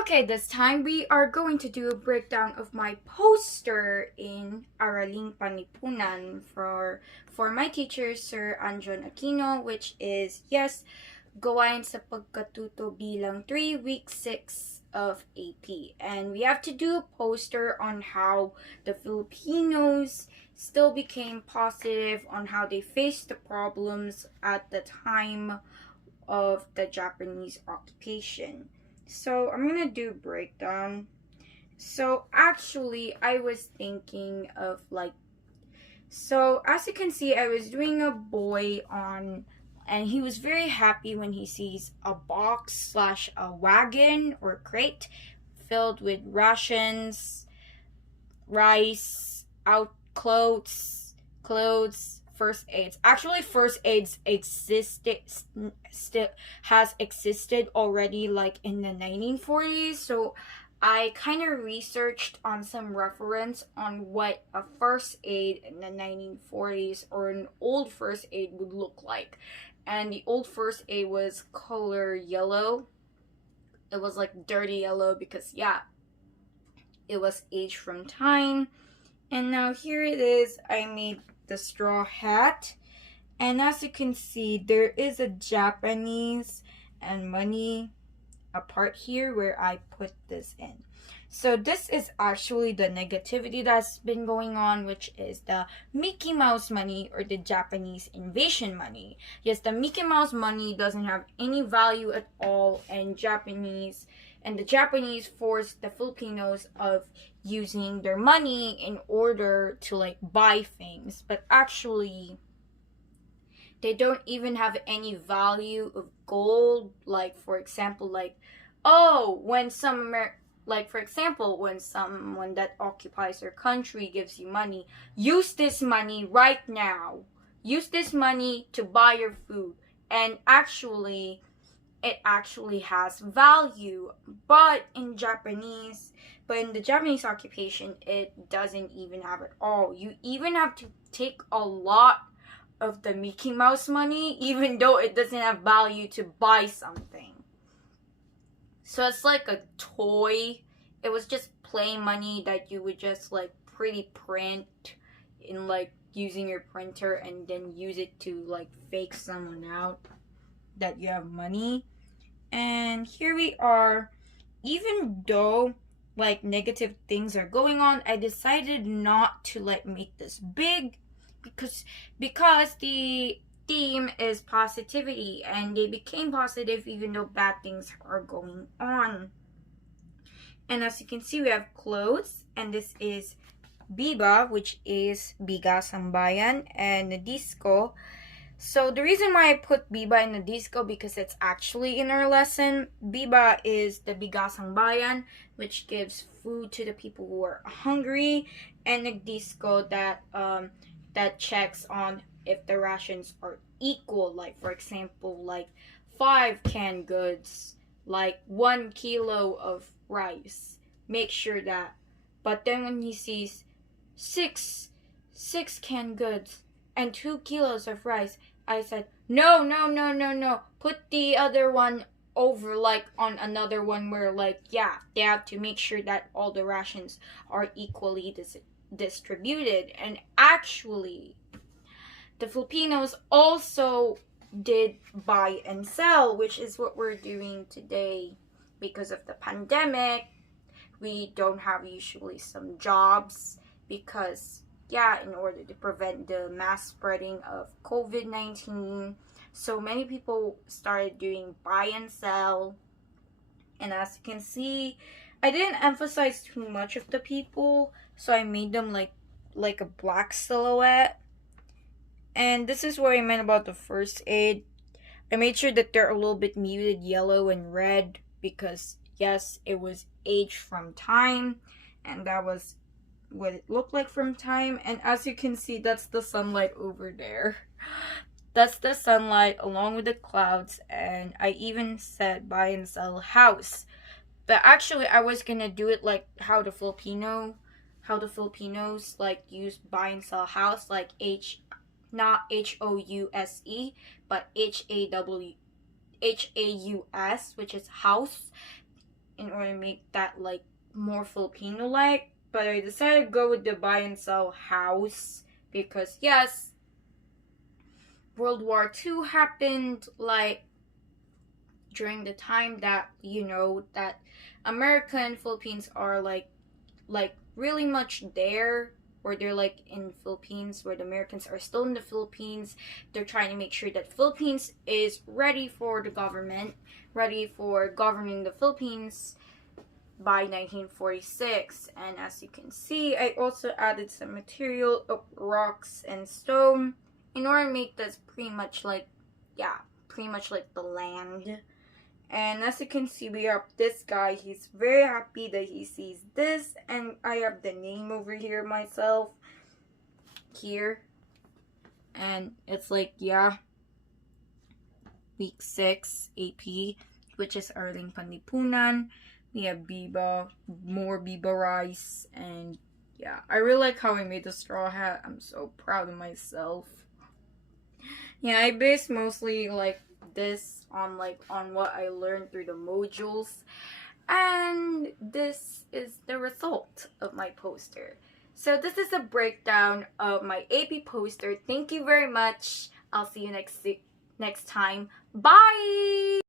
Okay, this time we are going to do a breakdown of my poster in Araling Panipunan for my teacher, Sir Anjon Aquino, which is, yes, gawain sa pagkatuto bilang 3 week 6 of AP. And we have to do a poster on how the Filipinos still became positive on how they faced the problems at the time of the Japanese occupation. So I'm gonna do breakdown. So actually, I was thinking of so as you can see, I was doing a boy on, and he was very happy when he sees a box slash a wagon or crate filled with rations, rice, out clothes, first aids. Actually, first aids still has existed already, like in the 1940s. So I kind of researched on some reference on what a first aid in the 1940s or an old first aid would look like. And the old first aid was color yellow. It was like dirty yellow because, yeah, it was aged from time. And now here it is. I made the straw hat. And as you can see, there is a Japanese and money a part here where I put this in. So this is actually the negativity that's been going on, which is the Mickey Mouse money or the Japanese invasion money. Yes, the Mickey Mouse money doesn't have any value at all, and the Japanese forced the Filipinos of using their money in order to like buy things, but actually they don't even have any value of gold. Like for example, when for example, when someone that occupies your country gives you money, use this money right now. Use this money to buy your food. And actually, it actually has value. But in the Japanese occupation, it doesn't even have it all. You even have to take a lot of the Mickey Mouse money, even though it doesn't have value, to buy something. So it's like a toy. It was just plain money that you would just like pretty print in like using your printer and then use it to like fake someone out that you have money. And here we are. Even though like negative things are going on, I decided not to like make this big because the theme is positivity, and they became positive even though bad things are going on. And as you can see, we have clothes, and this is Biba, which is Biga Sambayan, and the disco. So the reason why I put Biba in the disco, because it's actually in our lesson. Biba is the Bigasang Bayan, which gives food to the people who are hungry, and the disco that checks on if the rations are equal. Like for example, like 5 canned goods, like 1 kilo of rice. Make sure that. But then when he sees six canned goods and 2 kilos of rice, I said, no. Put the other one over like on another one where like, yeah, they have to make sure that all the rations are equally distributed. And actually, the Filipinos also did buy and sell, which is what we're doing today. Because of the pandemic, we don't have usually some jobs because, yeah, in order to prevent the mass spreading of COVID-19, so many people started doing buy and sell. And as you can see, I didn't emphasize too much of the people, so I made them like a black silhouette. And this is what I meant about the first aid. I made sure that they're a little bit muted yellow and red because, yes, it was aged from time, and that was what it looked like from time. And as you can see, that's the sunlight over there. That's the sunlight along with the clouds. And I even said buy and sell house. But actually, I was gonna do it like how the Filipinos like use buy and sell house, like not HOUSE, but HAUS, which is house. in order to make that like more Filipino like. But I decided to go with the buy and sell house because yes, World War II happened like during the time that that America and Philippines are like really much there, where they're like in Philippines, where the Americans are still in the Philippines. They're trying to make sure that Philippines is ready for the government, ready for governing the Philippines by 1946. And as you can see, I also added some material of rocks and stone in order to make this pretty much like the land. And as you can see, we have this guy. He's very happy that he sees this. And I have the name over here myself. Here. And it's like, yeah. Week 6 AP, which is Arling Panlipunan. We have Biba, more Biba rice. And yeah, I really like how I made the straw hat. I'm so proud of myself. Yeah, I based mostly like this on what I learned through the modules, and this is the result of my poster. So this is a breakdown of my AP poster. Thank you very much. I'll see you next time. Bye.